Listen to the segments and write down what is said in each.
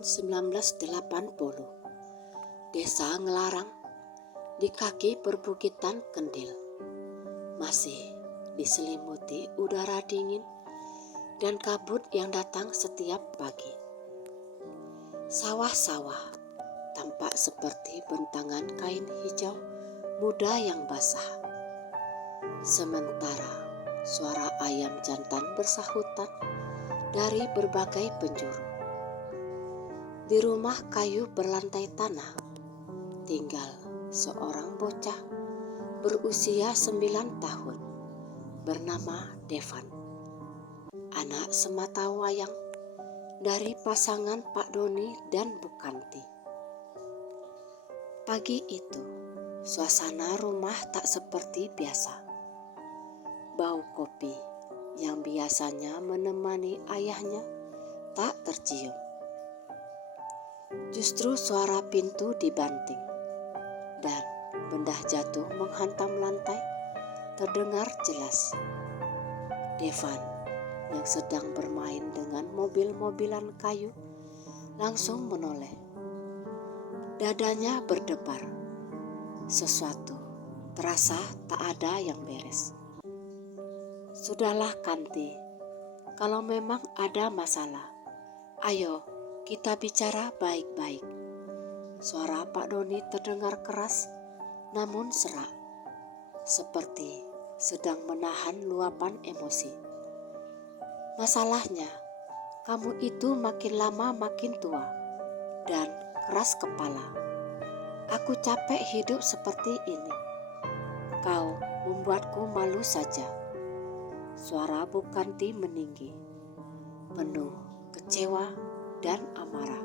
tahun 1980, Desa Ngelarang di kaki perbukitan Kendil masih diselimuti udara dingin dan kabut yang datang setiap pagi. Sawah-sawah tampak seperti bentangan kain hijau muda yang basah. Sementara suara ayam jantan bersahutan dari berbagai penjuru. Di rumah kayu berlantai tanah, tinggal seorang bocah berusia 9 tahun bernama Devan, anak sematawayang dari pasangan Pak Doni dan Bu Kanti. Pagi itu, suasana rumah tak seperti biasa. Bau kopi yang biasanya menemani ayahnya tak tercium. Justru suara pintu dibanting dan benda jatuh menghantam lantai terdengar jelas. Devan yang sedang bermain dengan mobil-mobilan kayu langsung menoleh. Dadanya berdebar. Sesuatu terasa tak ada yang beres. Sudahlah Kanti, kalau memang ada masalah, ayo kita bicara baik-baik. Suara Pak Doni terdengar keras namun serak, seperti sedang menahan luapan emosi. Masalahnya, kamu itu makin lama makin tua dan keras kepala. Aku capek hidup seperti ini. Kau membuatku malu saja. Suara Bu Kanti meninggi, penuh kecewa dan amarah.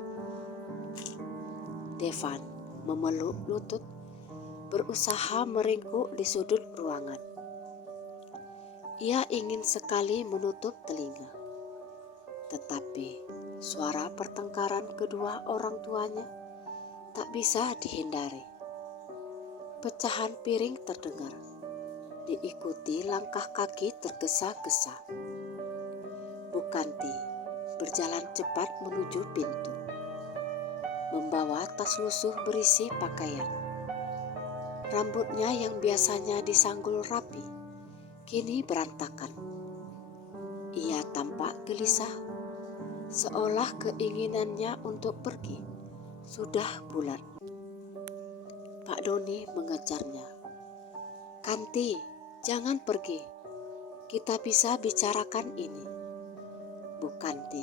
Devan memeluk lutut, berusaha meringkuk di sudut ruangan. Ia ingin sekali menutup telinga, tetapi suara pertengkaran kedua orang tuanya tak bisa dihindari. Pecahan piring terdengar, diikuti langkah kaki tergesa-gesa. Bu Kanti berjalan cepat menuju pintu, membawa tas lusuh berisi pakaian. Rambutnya yang biasanya disanggul rapi, kini berantakan. Ia tampak gelisah, seolah keinginannya untuk pergi sudah bulat. Pak Doni mengejarnya. Kanti, jangan pergi. Kita bisa bicarakan ini. Bu Kanti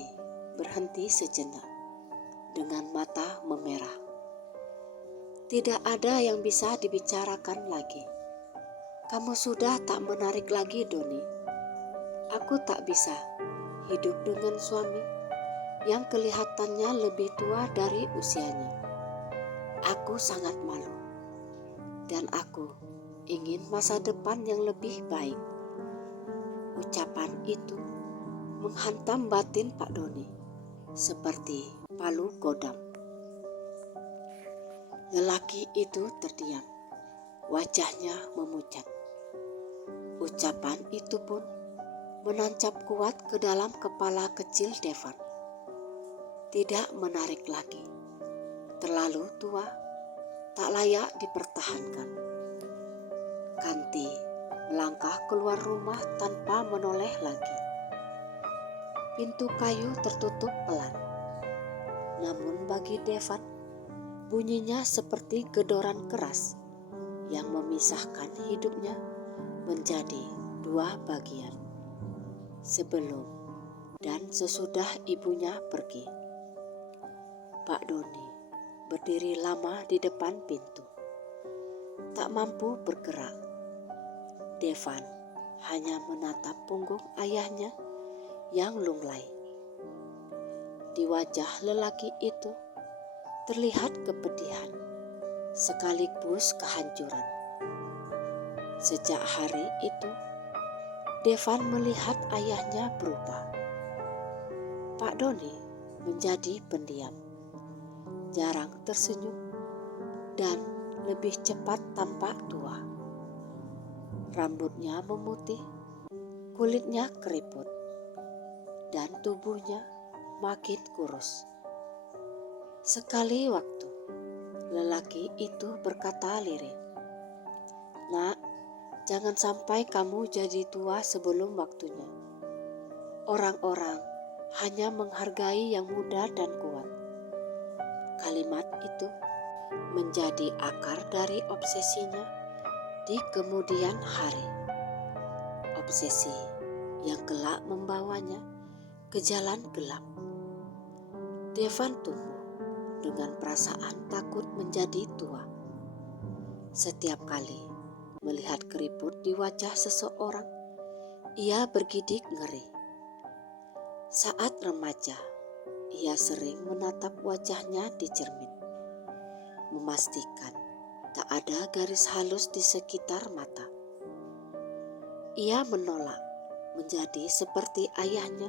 berhenti sejenak dengan mata memerah. Tidak ada yang bisa dibicarakan lagi. Kamu sudah tak menarik lagi, Doni. Aku tak bisa hidup dengan suami yang kelihatannya lebih tua dari usianya. Aku sangat malu dan aku ingin masa depan yang lebih baik. Ucapan itu menghantam batin Pak Doni seperti palu godam. Lelaki itu terdiam, wajahnya memucat. Ucapan itu pun menancap kuat ke dalam kepala kecil Devan. Tidak menarik lagi, terlalu tua, tak layak dipertahankan. Kanti melangkah keluar rumah tanpa menoleh lagi. Pintu kayu tertutup pelan, namun bagi Devan, bunyinya seperti gedoran keras yang memisahkan hidupnya menjadi dua bagian, sebelum dan sesudah ibunya pergi. Pak Doni berdiri lama di depan pintu, tak mampu bergerak. Devan hanya menatap punggung ayahnya yang lunglai. Di wajah lelaki itu terlihat kepedihan sekaligus kehancuran. Sejak hari itu, Devan melihat ayahnya berubah. Pak Doni menjadi pendiam, jarang tersenyum, dan lebih cepat tampak tua. Rambutnya memutih, kulitnya keriput, dan tubuhnya makin kurus. Sekali waktu, lelaki itu berkata lirih, "Nak, jangan sampai kamu jadi tua sebelum waktunya. Orang-orang hanya menghargai yang muda dan kuat." Kalimat itu menjadi akar dari obsesinya di kemudian hari. Obsesi yang kelak membawanya ke jalan gelap. Devan tumbuh dengan perasaan takut menjadi tua. Setiap kali melihat keriput di wajah seseorang, ia bergidik ngeri. Saat remaja, ia sering menatap wajahnya di cermin, memastikan tak ada garis halus di sekitar mata. Ia menolak menjadi seperti ayahnya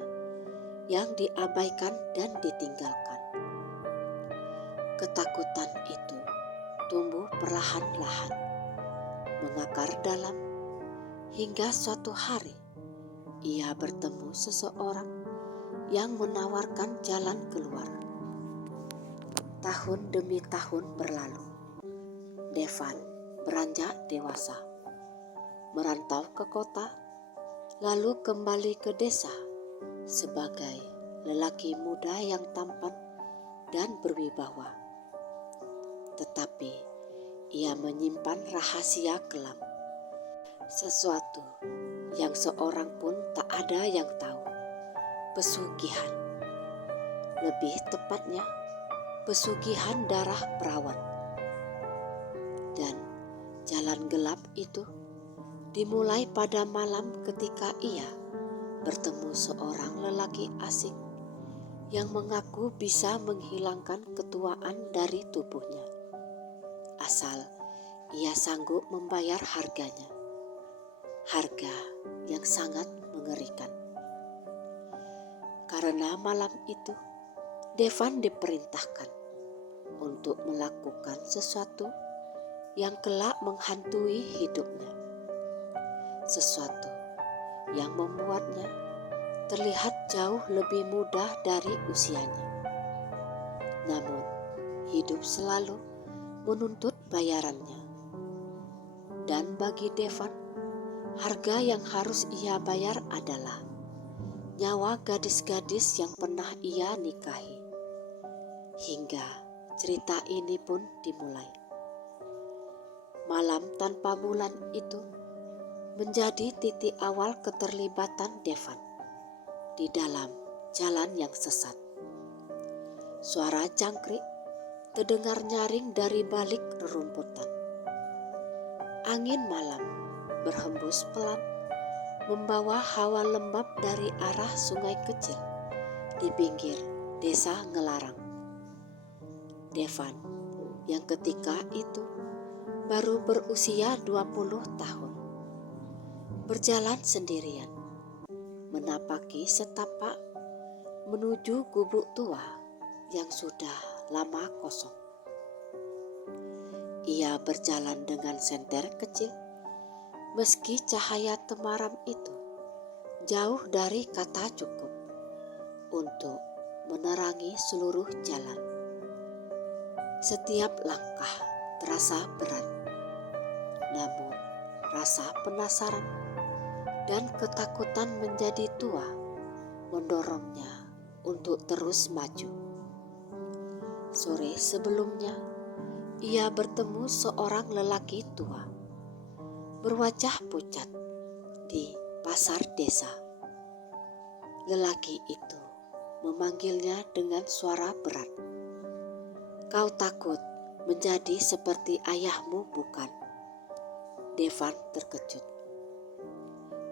yang diabaikan dan ditinggalkan. Ketakutan itu tumbuh perlahan-lahan, mengakar dalam, hingga suatu hari ia bertemu seseorang yang menawarkan jalan keluar. Tahun demi tahun berlalu. Devan beranjak dewasa, merantau ke kota, lalu kembali ke desa sebagai lelaki muda yang tampan dan berwibawa. Tetapi ia menyimpan rahasia kelam, sesuatu yang seorang pun tak ada yang tahu. Pesugihan, lebih tepatnya pesugihan darah perawat. Dan jalan gelap itu dimulai pada malam ketika ia bertemu seorang lelaki asing yang mengaku bisa menghilangkan ketuaan dari tubuhnya, asal ia sanggup membayar harganya. Harga yang sangat mengerikan. Karena malam itu, Devan diperintahkan untuk melakukan sesuatu yang kelak menghantui hidupnya. Sesuatu yang membuatnya terlihat jauh lebih muda dari usianya. Namun, hidup selalu menuntut bayarannya. Dan bagi Devan, harga yang harus ia bayar adalah nyawa gadis-gadis yang pernah ia nikahi. Hingga cerita ini pun dimulai. Malam tanpa bulan itu menjadi titik awal keterlibatan Devan di dalam jalan yang sesat. Suara jangkrik terdengar nyaring dari balik rerumputan. Angin malam berhembus pelan, membawa hawa lembab dari arah sungai kecil di pinggir desa Ngelarang. Devan yang ketika itu baru berusia 20 tahun, berjalan sendirian, menapaki setapak menuju gubuk tua yang sudah lama kosong. Ia berjalan dengan senter kecil, meski cahaya temaram itu jauh dari kata cukup untuk menerangi seluruh jalan. Setiap langkah terasa berat, namun rasa penasaran dan ketakutan menjadi tua mendorongnya untuk terus maju. Sore sebelumnya, ia bertemu seorang lelaki tua, berwajah pucat, di pasar desa. Lelaki itu memanggilnya dengan suara berat. "Kau takut menjadi seperti ayahmu, bukan?" Devan terkejut.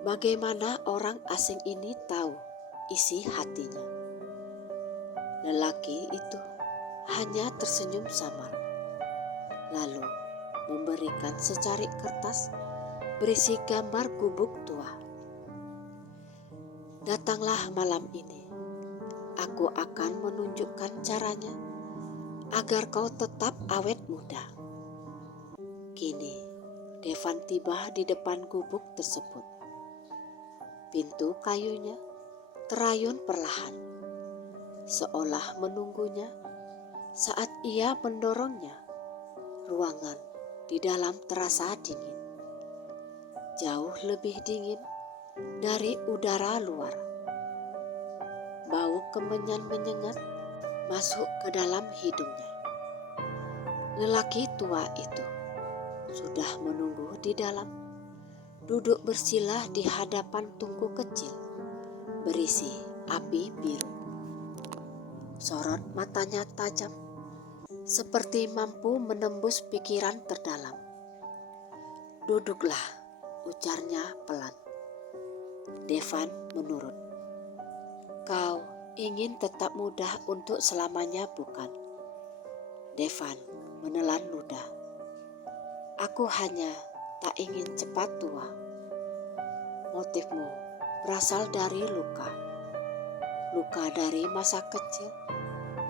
Bagaimana orang asing ini tahu isi hatinya? Lelaki itu hanya tersenyum samar, lalu memberikan secarik kertas berisi gambar gubuk tua. "Datanglah malam ini. Aku akan menunjukkan caranya agar kau tetap awet muda." Kini Devan tiba di depan gubuk tersebut. Pintu kayunya terayun perlahan, seolah menunggunya Saat ia mendorongnya, ruangan di dalam terasa dingin, jauh lebih dingin dari udara luar. Bau kemenyan menyengat masuk ke dalam hidungnya. Lelaki tua itu sudah menunggu di dalam, duduk bersila di hadapan tungku kecil berisi api biru. Sorot matanya tajam, seperti mampu menembus pikiran terdalam. "Duduklah," ujarnya pelan. Devan menurut. "Kau ingin tetap muda untuk selamanya, bukan?" Devan menelan ludah. "Aku hanya tak ingin cepat tua." "Motifmu berasal dari luka. Luka dari masa kecil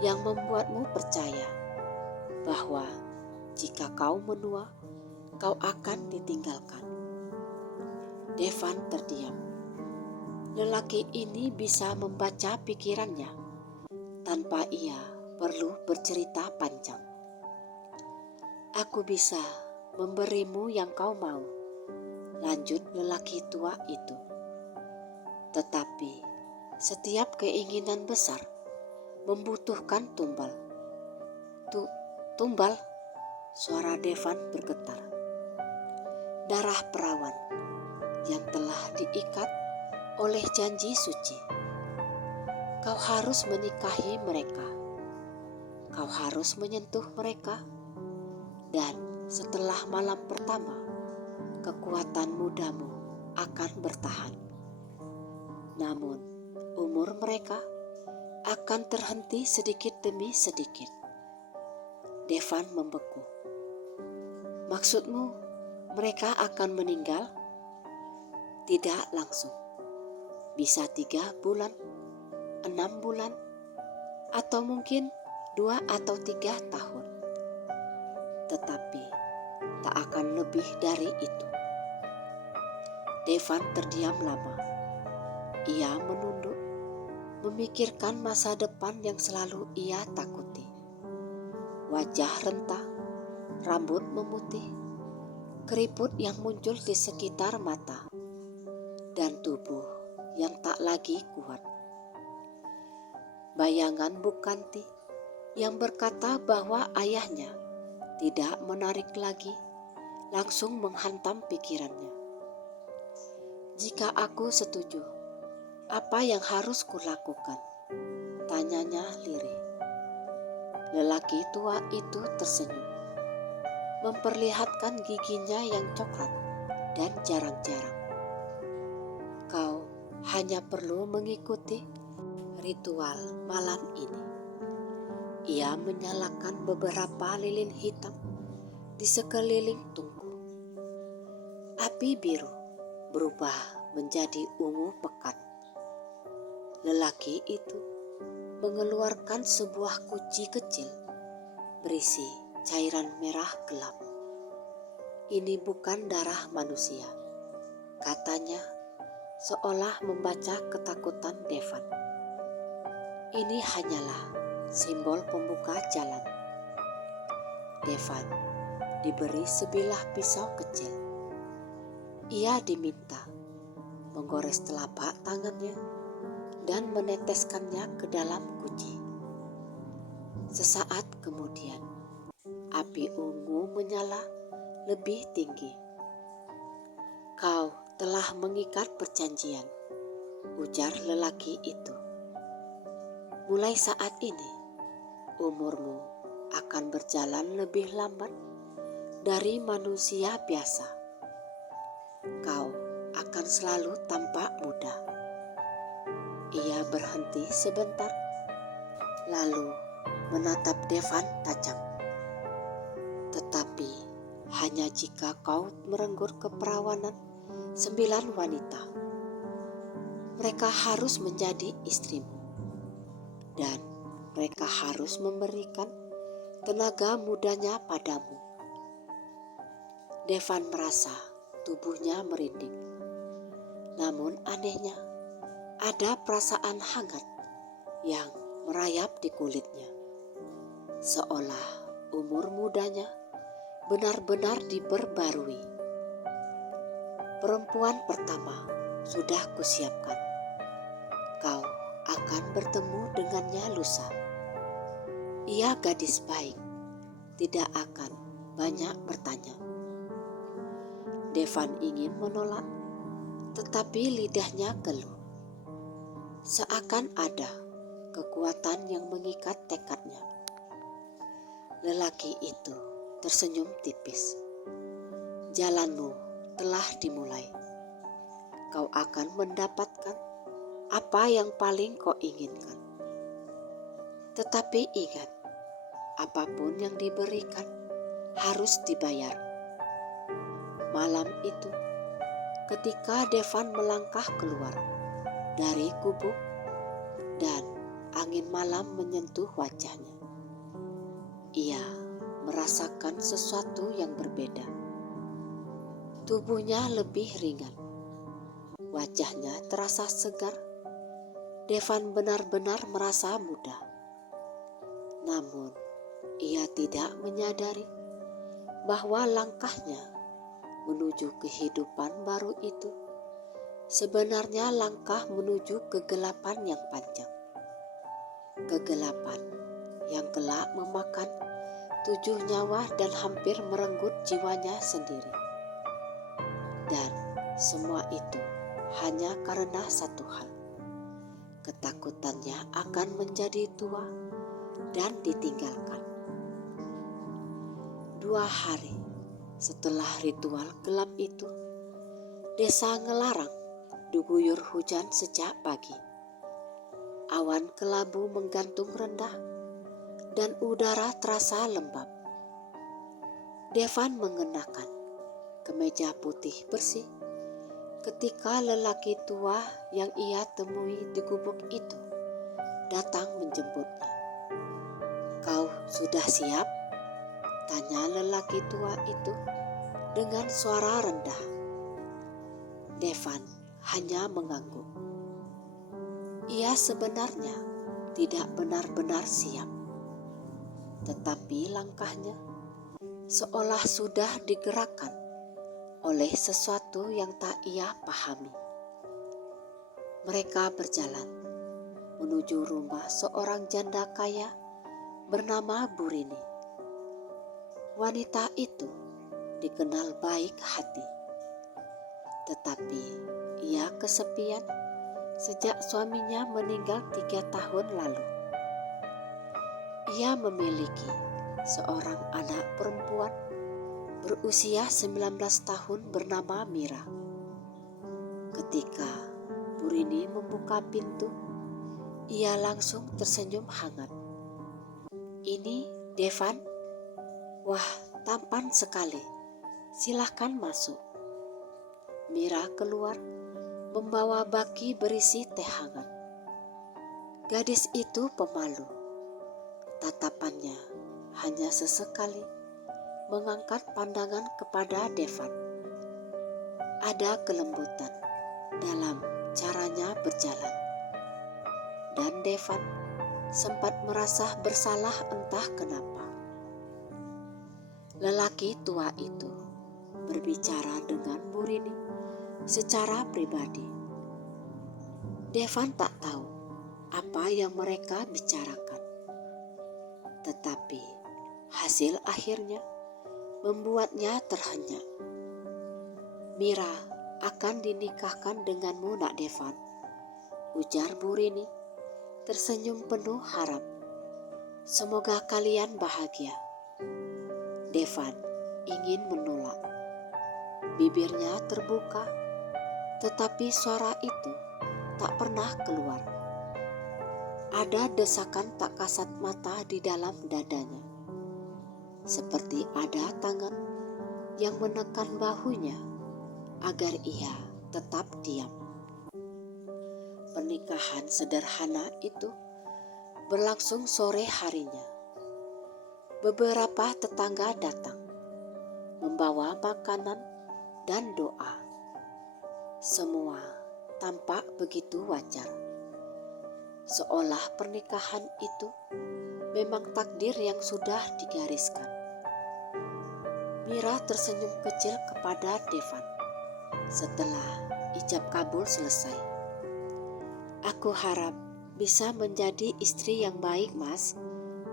yang membuatmu percaya bahwa jika kau menua, kau akan ditinggalkan." Devan terdiam. Lelaki ini bisa membaca pikirannya tanpa ia perlu bercerita panjang. "Aku bisa memberimu yang kau mau," lanjut lelaki tua itu. "Tetapi setiap keinginan besar membutuhkan tumbal." Tumbal?" Suara Devan bergetar. "Darah perawan yang telah diikat oleh janji suci. Kau harus menikahi mereka. Kau harus menyentuh mereka. Dan setelah malam pertama, kekuatan mudamu akan bertahan. Namun umur mereka akan terhenti sedikit demi sedikit." Devan membeku. "Maksudmu mereka akan meninggal?" "Tidak langsung. Bisa 3 bulan, 6 bulan, atau mungkin 2 atau 3 tahun. Tetapi tak akan lebih dari itu." Devan terdiam lama. Ia menunduk, memikirkan masa depan yang selalu ia takuti. Wajah rentah, rambut memutih, keriput yang muncul di sekitar mata, dan tubuh yang tak lagi kuat. Bayangan Bukanti yang berkata bahwa ayahnya tidak menarik lagi langsung menghantam pikirannya. "Jika aku setuju, apa yang harus kulakukan?" tanyanya lirih. Lelaki tua itu tersenyum, memperlihatkan giginya yang coklat dan jarang-jarang. "Kau hanya perlu mengikuti ritual malam ini." Ia menyalakan beberapa lilin hitam di sekeliling tungku. Api biru berubah menjadi ungu pekat. Lelaki itu mengeluarkan sebuah guci kecil berisi cairan merah gelap. "Ini bukan darah manusia," katanya, seolah membaca ketakutan Devan. "Ini hanyalah simbol pembuka jalan." Devan diberi sebilah pisau kecil. Ia diminta menggores telapak tangannya dan meneteskannya ke dalam guci. Sesaat kemudian, api ungu menyala lebih tinggi. "Kau telah mengikat perjanjian," ujar lelaki itu. "Mulai saat ini, umurmu akan berjalan lebih lambat dari manusia biasa. Kau akan selalu tampak muda." Ia berhenti sebentar, lalu menatap Devan tajam. "Tetapi hanya jika kau merenggut keperawanan 9 wanita. Mereka harus menjadi istrimu, dan mereka harus memberikan tenaga mudanya padamu." Devan merasa tubuhnya merinding. Namun anehnya, ada perasaan hangat yang merayap di kulitnya. seolah umur mudanya benar-benar diperbarui. Perempuan pertama sudah kusiapkan. Kau akan bertemu dengannya lusa. Ia gadis baik, tidak akan banyak bertanya. Devan ingin menolak, tetapi lidahnya keluh. Seakan ada kekuatan yang mengikat tekadnya. Lelaki itu tersenyum tipis. Jalanmu telah dimulai. Kau akan mendapatkan apa yang paling kau inginkan. Tetapi ingat, apapun yang diberikan harus dibayar. Malam itu, ketika Devan melangkah keluar dari gubuk dan angin malam menyentuh wajahnya, ia merasakan sesuatu yang berbeda. Tubuhnya lebih ringan, wajahnya terasa segar. Devan benar-benar merasa muda. Namun, ia tidak menyadari bahwa langkahnya menuju kehidupan baru itu sebenarnya langkah menuju kegelapan yang panjang. Kegelapan yang kelak memakan 7 nyawa dan hampir merenggut jiwanya sendiri. Dan semua itu hanya karena satu hal. Ketakutannya akan menjadi tua dan ditinggalkan. 2 hari setelah ritual gelap itu, desa Ngelarang diguyur hujan sejak pagi. Awan kelabu menggantung rendah dan udara terasa lembab. Devan mengenakan kemeja putih bersih ketika lelaki tua yang ia temui di gubuk itu datang menjemputnya. "Kau sudah siap?" tanya lelaki tua itu dengan suara rendah. Devan hanya mengangguk. Ia sebenarnya tidak benar-benar siap, tetapi langkahnya seolah sudah digerakkan oleh sesuatu yang tak ia pahami. Mereka berjalan menuju rumah seorang janda kaya bernama Burini. Wanita itu dikenal baik hati, tetapi ia kesepian sejak suaminya meninggal 3 tahun lalu. Ia memiliki seorang anak perempuan berusia 19 tahun bernama Mira. Ketika Burini membuka pintu, ia langsung tersenyum hangat. "Ini Devan? Wah, tampan sekali. Silahkan masuk." Mira keluar membawa baki berisi teh hangat. Gadis itu pemalu. Tatapannya hanya sesekali mengangkat pandangan kepada Devan. Ada kelembutan dalam caranya berjalan. Dan Devan sempat merasa bersalah entah kenapa. Lelaki tua itu berbicara dengan Burini secara pribadi. Devan tak tahu apa yang mereka bicarakan. Tetapi hasil akhirnya membuatnya terhenyak. "Mira akan dinikahkan denganmu, Nak Devan," ujar Burini tersenyum penuh harap. "Semoga kalian bahagia." Devan ingin menolak. Bibirnya terbuka, tetapi suara itu tak pernah keluar. Ada desakan tak kasat mata di dalam dadanya, seperti ada tangan yang menekan bahunya agar ia tetap diam. Pernikahan sederhana itu berlangsung sore harinya. Beberapa tetangga datang membawa makanan dan doa. Semua tampak begitu wajar, seolah pernikahan itu Memang takdir yang sudah digariskan. Mira tersenyum kecil kepada Devan setelah ijab kabul selesai. "Aku harap bisa menjadi istri yang baik, Mas,"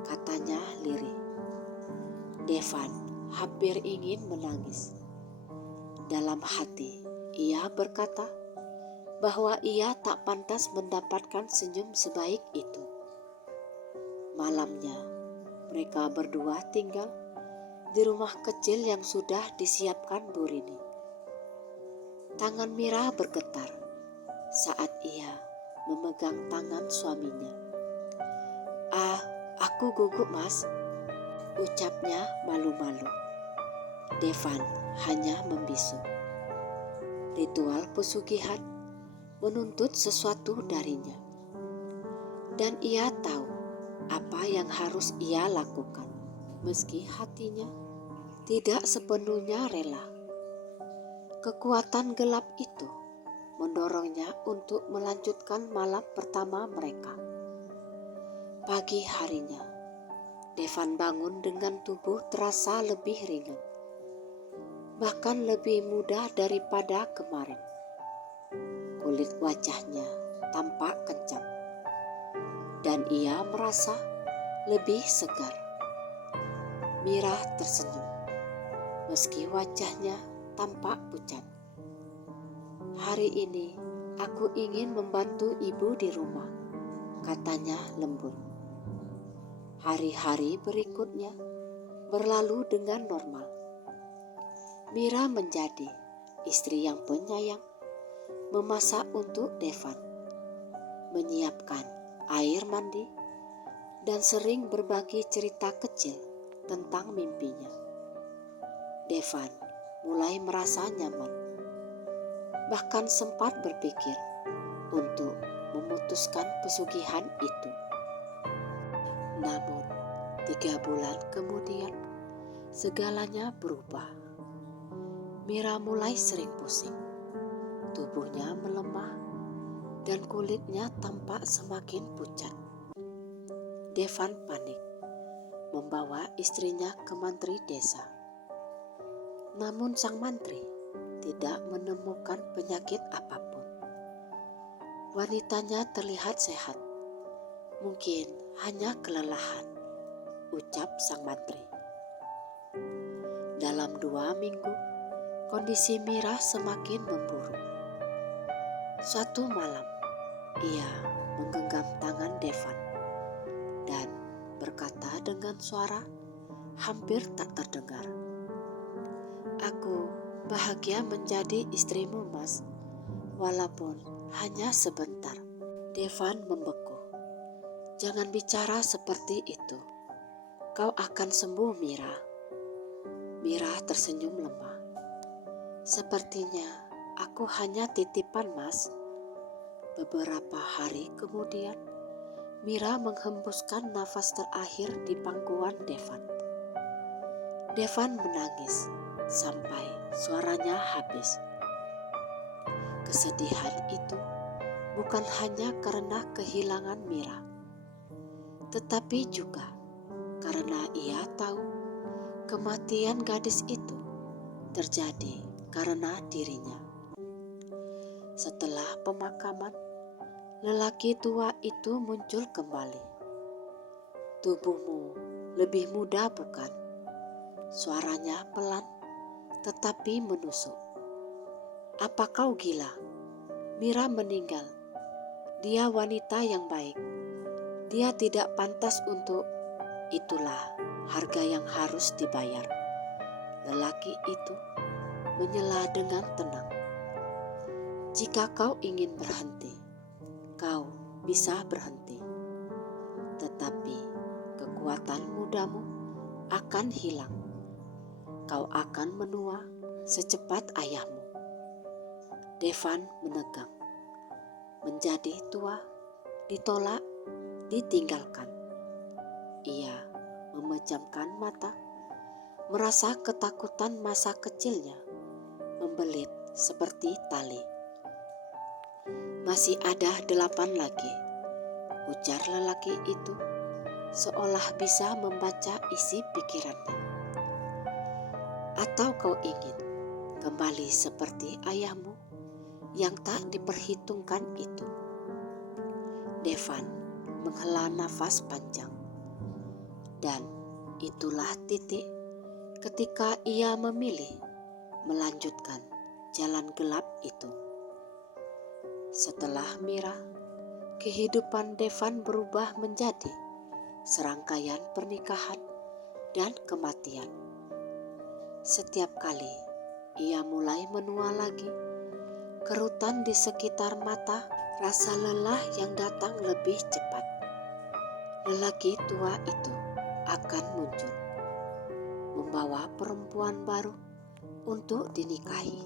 katanya lirih. Devan hampir ingin menangis. Dalam hati, ia berkata bahwa ia tak pantas mendapatkan senyum sebaik itu. Malamnya, mereka berdua tinggal di rumah kecil yang sudah disiapkan Bu Rini. Tangan Mira bergetar saat ia memegang tangan suaminya. Aku gugup, Mas," ucapnya malu-malu. Devan hanya membisu. Ritual pesugihan menuntut sesuatu darinya. Dan ia tahu apa yang harus ia lakukan. Meski hatinya tidak sepenuhnya rela. Kekuatan gelap itu mendorongnya untuk melanjutkan malam pertama mereka. Pagi harinya, Devan bangun dengan tubuh terasa lebih ringan. Bahkan lebih mudah daripada kemarin. Kulit wajahnya tampak kencang. Dan ia merasa lebih segar. Mira tersenyum, meski wajahnya tampak pucat. "Hari ini aku ingin membantu ibu di rumah," katanya lembut. Hari-hari berikutnya berlalu dengan normal. Mira menjadi istri yang penyayang, memasak untuk Devan, menyiapkan air mandi, dan sering berbagi cerita kecil tentang mimpinya. Devan mulai merasa nyaman, bahkan sempat berpikir untuk memutuskan pesugihan itu. Namun 3 bulan kemudian segalanya berubah. Mira mulai sering pusing, tubuhnya melemah, dan kulitnya tampak semakin pucat. Devan panik, membawa istrinya ke mantri desa. Namun sang mantri tidak menemukan penyakit apapun. Wanitanya terlihat sehat, mungkin hanya kelelahan, ucap sang mantri. Dalam 2 minggu, kondisi Mira semakin memburuk. Suatu malam, ia menggenggam tangan Devan dan berkata dengan suara hampir tak terdengar, "Aku bahagia menjadi istrimu, Mas, walaupun hanya sebentar." Devan membeku. "Jangan bicara seperti itu. Kau akan sembuh, Mira." Mira tersenyum lemah. "Sepertinya aku hanya titipan, Mas." Beberapa hari kemudian, Mira menghembuskan nafas terakhir di pangkuan Devan. Devan menangis sampai suaranya habis. Kesedihan itu bukan hanya karena kehilangan Mira, tetapi juga karena ia tahu kematian gadis itu terjadi karena dirinya. Setelah pemakaman, lelaki tua itu muncul kembali. "Tubuhmu lebih muda, bukan?" Suaranya pelan tetapi menusuk. "Apa kau gila? Mira meninggal. Dia wanita yang baik. Dia tidak pantas untuk..." "Itulah harga yang harus dibayar." Lelaki itu menyela dengan tenang. "Jika kau ingin berhenti, kau bisa berhenti. Tetapi kekuatan mudamu akan hilang. Kau akan menua secepat ayahmu." Devan menegang. Menjadi tua, ditolak, ditinggalkan. Ia memejamkan mata, merasa ketakutan masa kecilnya membelit seperti tali. "Masih ada 8 lagi," ujar lelaki itu seolah bisa membaca isi pikirannya. Atau kau ingin kembali seperti ayahmu yang tak diperhitungkan itu? Devan menghela nafas panjang. Dan itulah titik ketika ia memilih melanjutkan jalan gelap itu. Setelah Mira, kehidupan Devan berubah menjadi serangkaian pernikahan dan kematian. Setiap kali ia mulai menua lagi, kerutan di sekitar mata, rasa lelah yang datang lebih cepat. Lelaki tua itu akan muncul, membawa perempuan baru untuk dinikahi.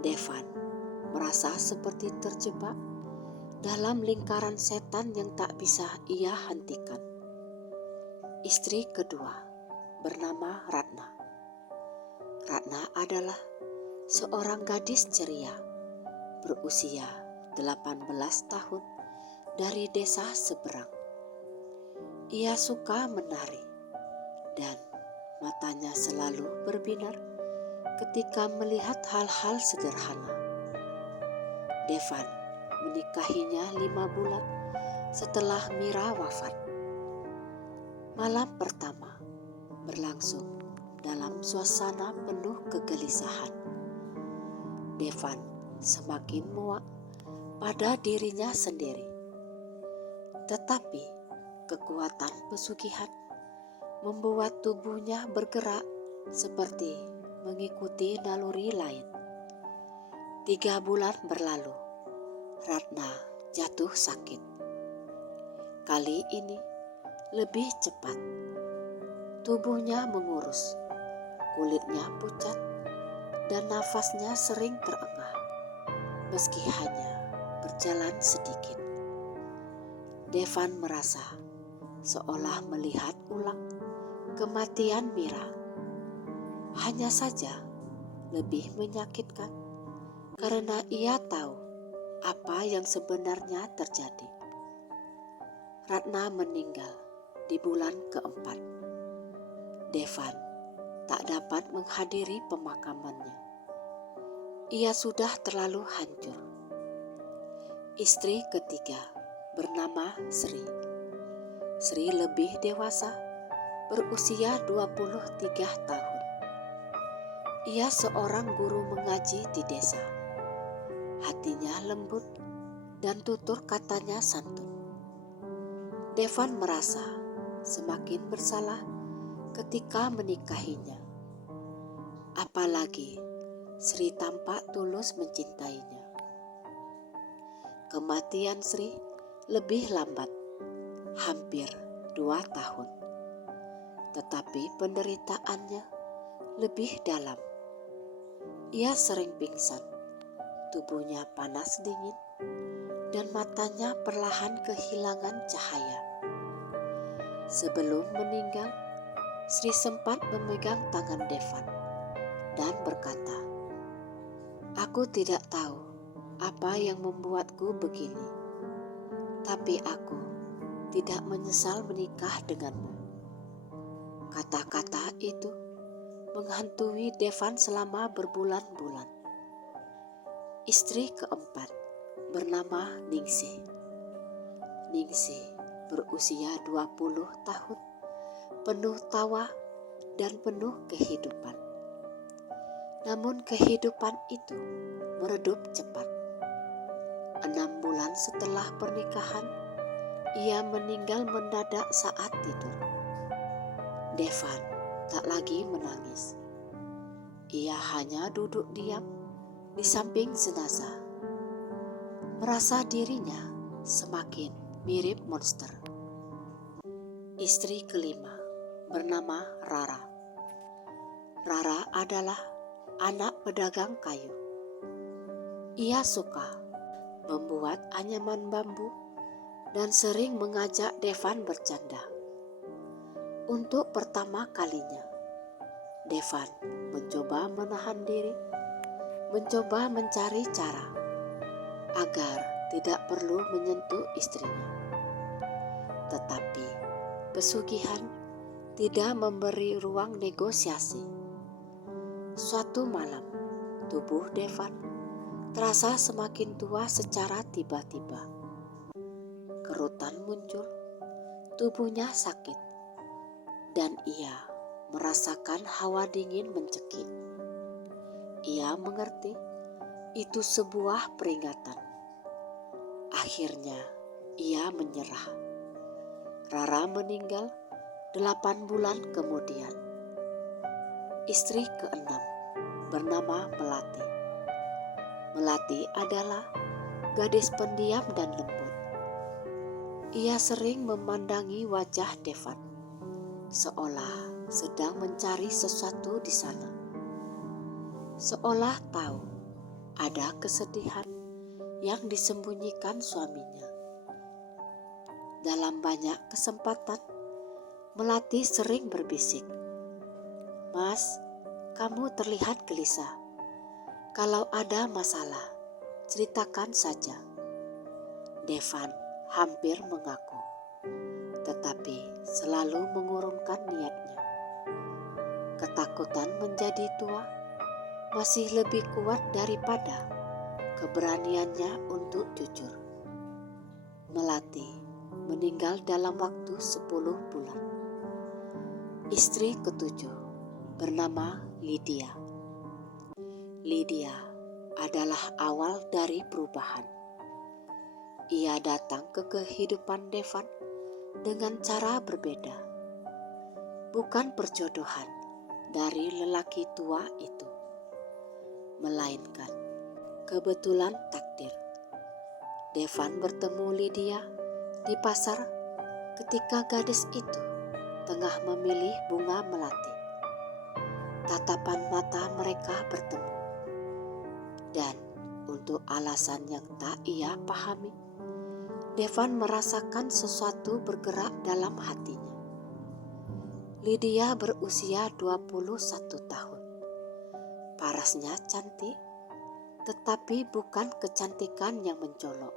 Devan merasa seperti terjebak dalam lingkaran setan yang tak bisa ia hentikan. Istri kedua bernama Ratna. Ratna adalah seorang gadis ceria berusia 18 tahun dari desa seberang. Ia suka menari dan matanya selalu berbinar ketika melihat hal-hal sederhana. Devan menikahinya 5 bulan setelah Mira wafat. Malam pertama berlangsung dalam suasana penuh kegelisahan. Devan semakin muak pada dirinya sendiri. Tetapi kekuatan pesugihan membuat tubuhnya bergerak seperti mengikuti naluri lain. 3 bulan berlalu, Ratna jatuh sakit. Kali ini lebih cepat. Tubuhnya mengurus, kulitnya pucat, dan nafasnya sering terengah, meski hanya berjalan sedikit. Devan merasa seolah melihat ulang kematian Mira. Hanya saja lebih menyakitkan karena ia tahu apa yang sebenarnya terjadi. Ratna meninggal di bulan keempat. Devan tak dapat menghadiri pemakamannya. Ia sudah terlalu hancur. Istri ketiga bernama Sri. Sri lebih dewasa, berusia 23 tahun. Ia seorang guru mengaji di desa. Hatinya lembut dan tutur katanya santun. Devan merasa semakin bersalah ketika menikahinya. Apalagi Sri tampak tulus mencintainya. Kematian Sri lebih lambat, hampir 2 tahun. Tetapi penderitaannya lebih dalam. Ia sering pingsan, tubuhnya panas dingin, dan matanya perlahan kehilangan cahaya. Sebelum meninggal, Sri sempat memegang tangan Devan dan berkata, "Aku tidak tahu apa yang membuatku begini, tapi aku tidak menyesal menikah denganmu." Kata-kata itu menghantui Devan selama berbulan-bulan. Istri keempat bernama Ningsih. Ningsih berusia 20 tahun, penuh tawa dan penuh kehidupan. Namun kehidupan itu meredup cepat. 6 bulan setelah pernikahan, ia meninggal mendadak saat tidur. Devan tak lagi menangis. Ia hanya duduk diam di samping jenazah, merasa dirinya semakin mirip monster. Istri kelima bernama Rara. Rara adalah anak pedagang kayu. Ia suka membuat anyaman bambu dan sering mengajak Devan bercanda. Untuk pertama kalinya, Devan mencoba menahan diri, mencoba mencari cara agar tidak perlu menyentuh istrinya. Tetapi pesugihan tidak memberi ruang negosiasi. Suatu malam, tubuh Devan terasa semakin tua secara tiba-tiba. Kerutan muncul, tubuhnya sakit, dan ia merasakan hawa dingin mencekik. Ia mengerti itu sebuah peringatan. Akhirnya ia menyerah. Rara meninggal 8 bulan kemudian. Istri keenam bernama Melati. Melati adalah gadis pendiam dan lembut. Ia sering memandangi wajah Devan, seolah sedang mencari sesuatu di sana. Seolah tahu ada kesedihan yang disembunyikan suaminya. Dalam banyak kesempatan, Melati sering berbisik, "Mas, kamu terlihat gelisah. Kalau ada masalah, ceritakan saja." Devan hampir mengaku, tetapi selalu mengurungkan niatnya. Ketakutan menjadi tua masih lebih kuat daripada keberaniannya untuk jujur. Melati meninggal dalam waktu 10 bulan. Istri ketujuh bernama Lydia. Lydia adalah awal dari perubahan. Ia datang ke kehidupan Devan dengan cara berbeda. Bukan perjodohan dari lelaki tua itu, melainkan kebetulan takdir. Devan bertemu Lydia di pasar ketika gadis itu tengah memilih bunga melati. Tatapan mata mereka bertemu, dan untuk alasan yang tak ia pahami, Devan merasakan sesuatu bergerak dalam hatinya. Lydia berusia 21 tahun. Parasnya cantik, tetapi bukan kecantikan yang mencolok.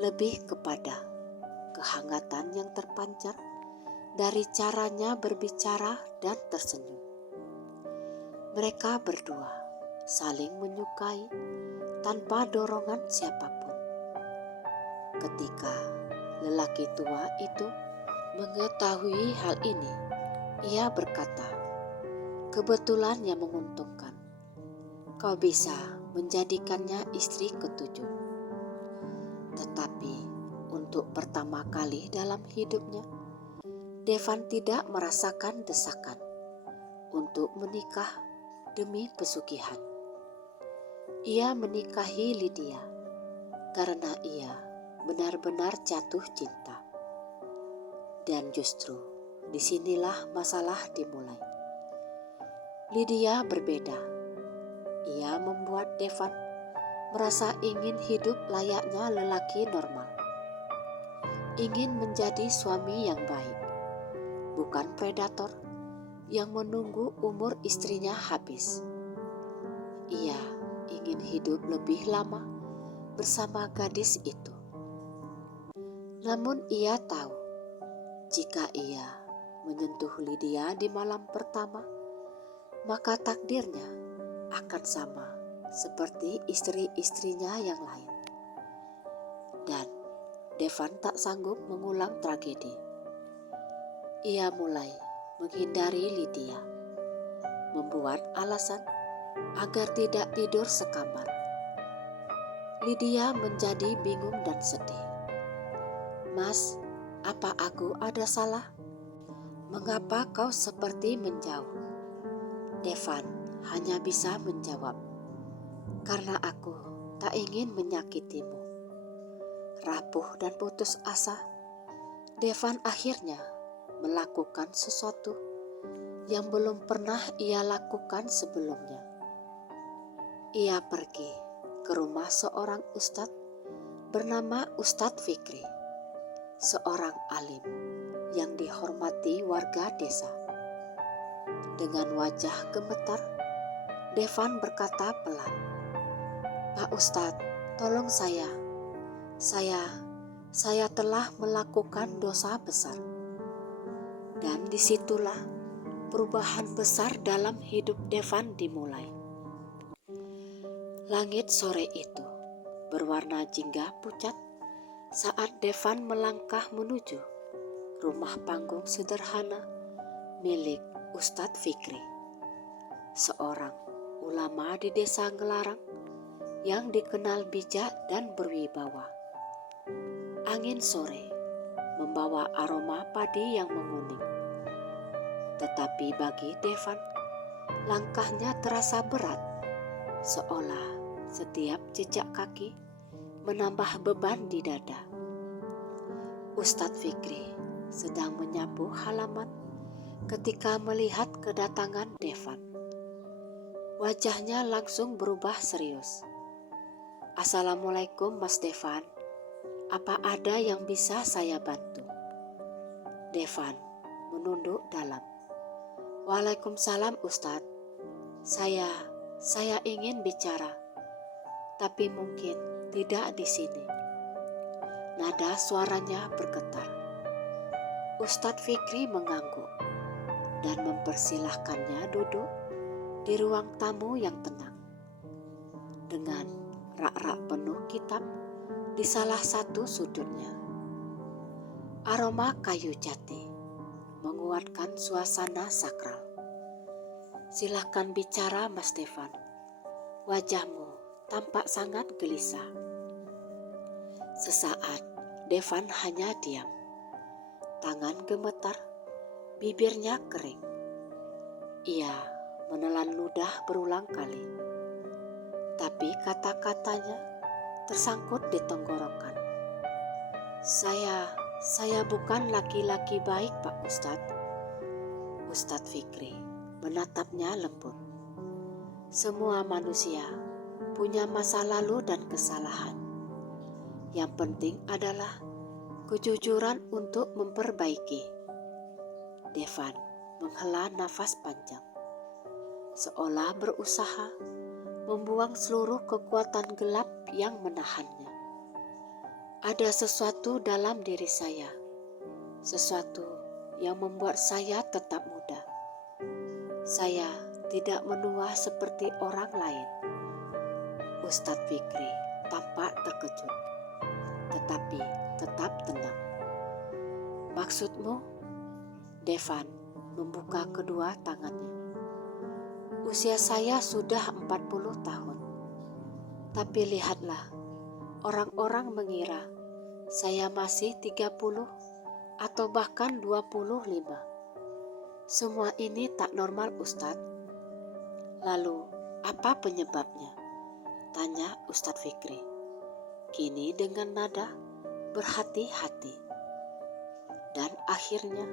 Lebih kepada kehangatan yang terpancar dari caranya berbicara dan tersenyum. Mereka berdua saling menyukai tanpa dorongan siapapun. Ketika lelaki tua itu mengetahui hal ini, ia berkata, "Kebetulan yang menguntungkan. Kau bisa menjadikannya istri ketujuh." Tetapi untuk pertama kali dalam hidupnya, Devan tidak merasakan desakan untuk menikah demi pesugihan. Ia menikahi Lydia karena ia benar-benar jatuh cinta. Dan justru disinilah masalah dimulai. Lydia berbeda. Ia membuat Devan merasa ingin hidup layaknya lelaki normal. Ingin menjadi suami yang baik, bukan predator yang menunggu umur istrinya habis. Ia ingin hidup lebih lama bersama gadis itu. Namun ia tahu, jika ia menyentuh Lydia di malam pertama, maka takdirnya akan sama seperti istri-istrinya yang lain. Dan Devan tak sanggup mengulang tragedi. Ia mulai menghindari Lydia, membuat alasan agar tidak tidur sekamar. Lydia menjadi bingung dan sedih. "Mas, apa aku ada salah? Mengapa kau seperti menjauh?" Devan hanya bisa menjawab, "Karena aku tak ingin menyakitimu." Rapuh dan putus asa, Devan akhirnya melakukan sesuatu yang belum pernah ia lakukan sebelumnya. Ia pergi ke rumah seorang ustadz bernama Ustadz Fikri, seorang alim yang dihormati warga desa. Dengan wajah gemetar, Devan berkata pelan, "Pak Ustadz, tolong saya saya telah melakukan dosa besar. Dan disitulah perubahan besar dalam hidup Devan dimulai. Langit sore itu berwarna jingga pucat saat Devan melangkah menuju rumah panggung sederhana milik Ustadz Fikri, seorang ulama di desa Ngelarang yang dikenal bijak dan berwibawa. Angin sore membawa aroma padi yang menguning. Tetapi bagi Devan, langkahnya terasa berat, seolah setiap jejak kaki menambah beban di dada. Ustadz Fikri sedang menyapu halaman ketika melihat kedatangan Devan. Wajahnya langsung berubah serius. "Assalamualaikum Mas Devan, apa ada yang bisa saya bantu?" Devan menunduk dalam. "Waalaikumsalam Ustadz, saya ingin bicara, tapi mungkin tidak di sini." Nada suaranya bergetar. Ustadz Fikri mengangguk dan mempersilahkannya duduk di ruang tamu yang tenang. Dengan rak-rak penuh kitab di salah satu sudutnya. Aroma kayu jati menguatkan suasana sakral. "Silakan bicara Mas Devan, wajahmu tampak sangat gelisah." Sesaat Devan hanya diam. Tangan gemetar, bibirnya kering. Ia menelan ludah berulang kali, tapi kata-katanya tersangkut di tenggorokan. Saya bukan laki-laki baik Pak Ustadz." Ustadz Fikri menatapnya lembut. "Semua manusia punya masa lalu dan kesalahan. Yang penting adalah kejujuran untuk memperbaiki." Devan menghela nafas panjang, seolah berusaha membuang seluruh kekuatan gelap yang menahannya. "Ada sesuatu dalam diri saya, sesuatu yang membuat saya tetap muda. Saya tidak menua seperti orang lain." Ustadz Fikri tampak terkejut, tetapi tetap tenang. "Maksudmu?" Devan membuka kedua tangannya. "Usia saya sudah 40 tahun. Tapi lihatlah, orang-orang mengira saya masih 30 atau bahkan 25. Semua ini tak normal Ustadz." "Lalu apa penyebabnya?" tanya Ustadz Fikri, kini dengan nada berhati-hati. Dan akhirnya,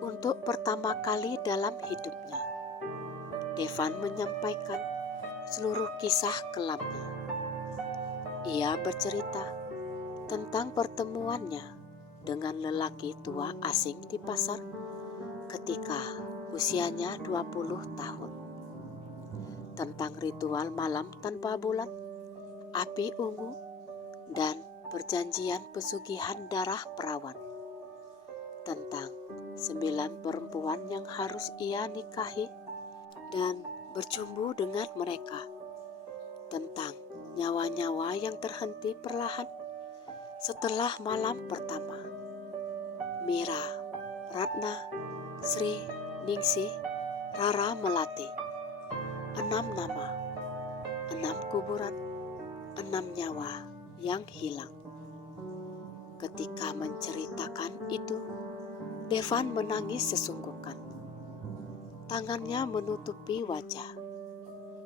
untuk pertama kali dalam hidupnya, Devan menyampaikan seluruh kisah kelamnya. Ia bercerita tentang pertemuannya dengan lelaki tua asing di pasar ketika usianya 20 tahun. Tentang ritual malam tanpa bulan, api ungu, dan perjanjian pesugihan darah perawan. Tentang 9 perempuan yang harus ia nikahi dan bercumbu dengan mereka. Tentang nyawa-nyawa yang terhenti perlahan setelah malam pertama. Mira, Ratna, Sri, Ningsih, Rara Melati. 6 nama, 6 kuburan, 6 nyawa yang hilang. Ketika menceritakan itu, Devan menangis sesungguhkan. Tangannya menutupi wajah.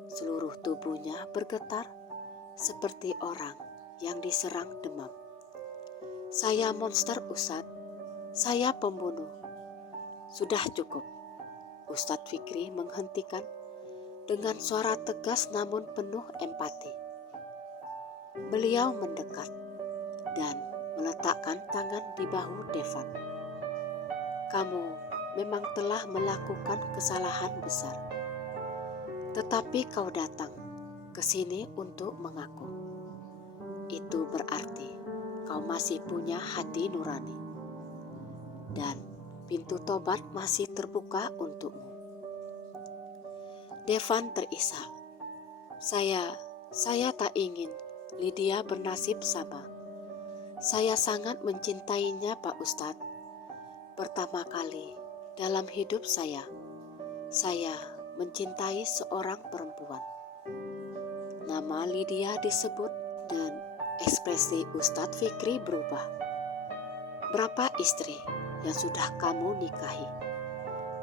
Seluruh tubuhnya bergetar seperti orang yang diserang demam. "Saya monster Ustadz, saya pembunuh." "Sudah cukup." Ustadz Fikri menghentikan dengan suara tegas namun penuh empati. Beliau mendekat dan meletakkan tangan di bahu Devan. "Kamu memang telah melakukan kesalahan besar. Tetapi kau datang ke sini untuk mengaku. Itu berarti kau masih punya hati nurani dan pintu tobat masih terbuka untukmu. Devan terisak. Saya tak ingin Lydia bernasib sama. Saya sangat mencintainya, Pak Ustadz. Pertama kali dalam hidup saya mencintai seorang perempuan. Nama Lydia disebut dan ekspresi Ustadz Fikri berubah. Berapa istri yang sudah kamu nikahi?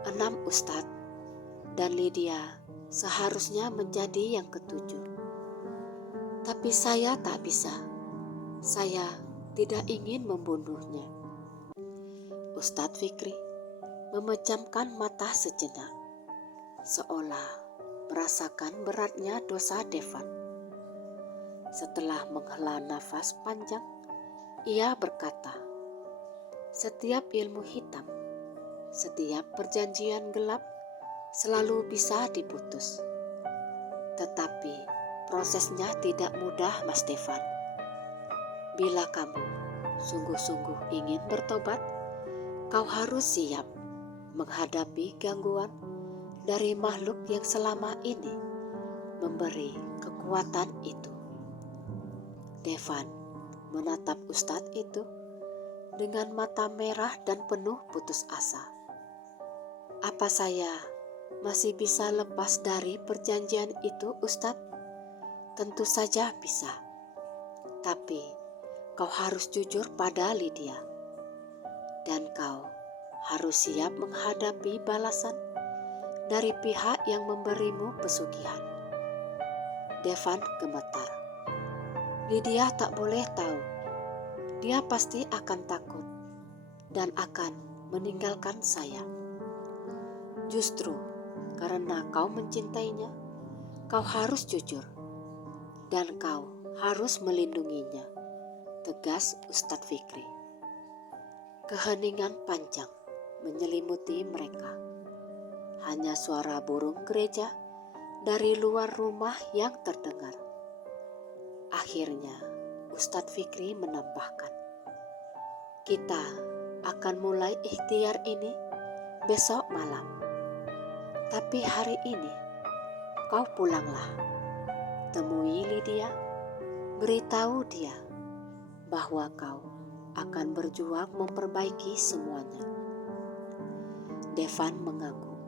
6, Ustadz. Dan Lydia seharusnya menjadi yang ke-7. Tapi saya tak bisa. Saya tidak ingin membunuhnya. Ustadz Fikri memejamkan mata sejenak, seolah merasakan beratnya dosa Devan. Setelah menghela nafas panjang, ia berkata, "Setiap ilmu hitam, setiap perjanjian gelap selalu bisa diputus. Tetapi prosesnya tidak mudah, Mas Devan. Bila kamu sungguh-sungguh ingin bertobat, kau harus siap menghadapi gangguan dari makhluk yang selama ini memberi kekuatan itu." Devan menatap Ustadz itu dengan mata merah dan penuh putus asa. "Apa saya masih bisa lepas dari perjanjian itu, Ustadz?" "Tentu saja bisa. Tapi kau harus jujur pada Lydia. Dan kau harus siap menghadapi balasan dari pihak yang memberimu pesugihan." Devan gemetar. Lydia tak boleh tahu. Dia pasti akan takut dan akan meninggalkan saya. Justru karena kau mencintainya, kau harus jujur dan kau harus melindunginya, tegas Ustadz Fikri. Keheningan panjang menyelimuti mereka. Hanya suara burung gereja dari luar rumah yang terdengar. Akhirnya Ustadz Fikri menambahkan, "Kita akan mulai ikhtiar ini besok malam. Tapi hari ini kau pulanglah. Temui Lydia, beritahu dia bahwa kau akan berjuang memperbaiki semuanya." Devan mengangguk,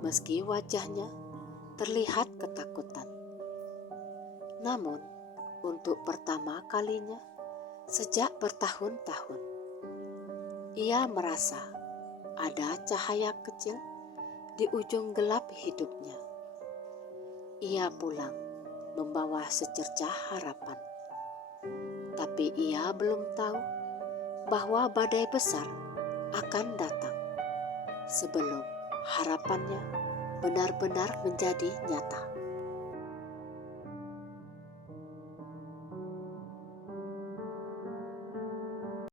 meski wajahnya terlihat ketakutan. Namun, untuk pertama kalinya sejak bertahun-tahun, ia merasa ada cahaya kecil di ujung gelap hidupnya. Ia pulang membawa secercah harapan. Tapi ia belum tahu bahwa badai besar akan datang sebelum harapannya benar-benar menjadi nyata.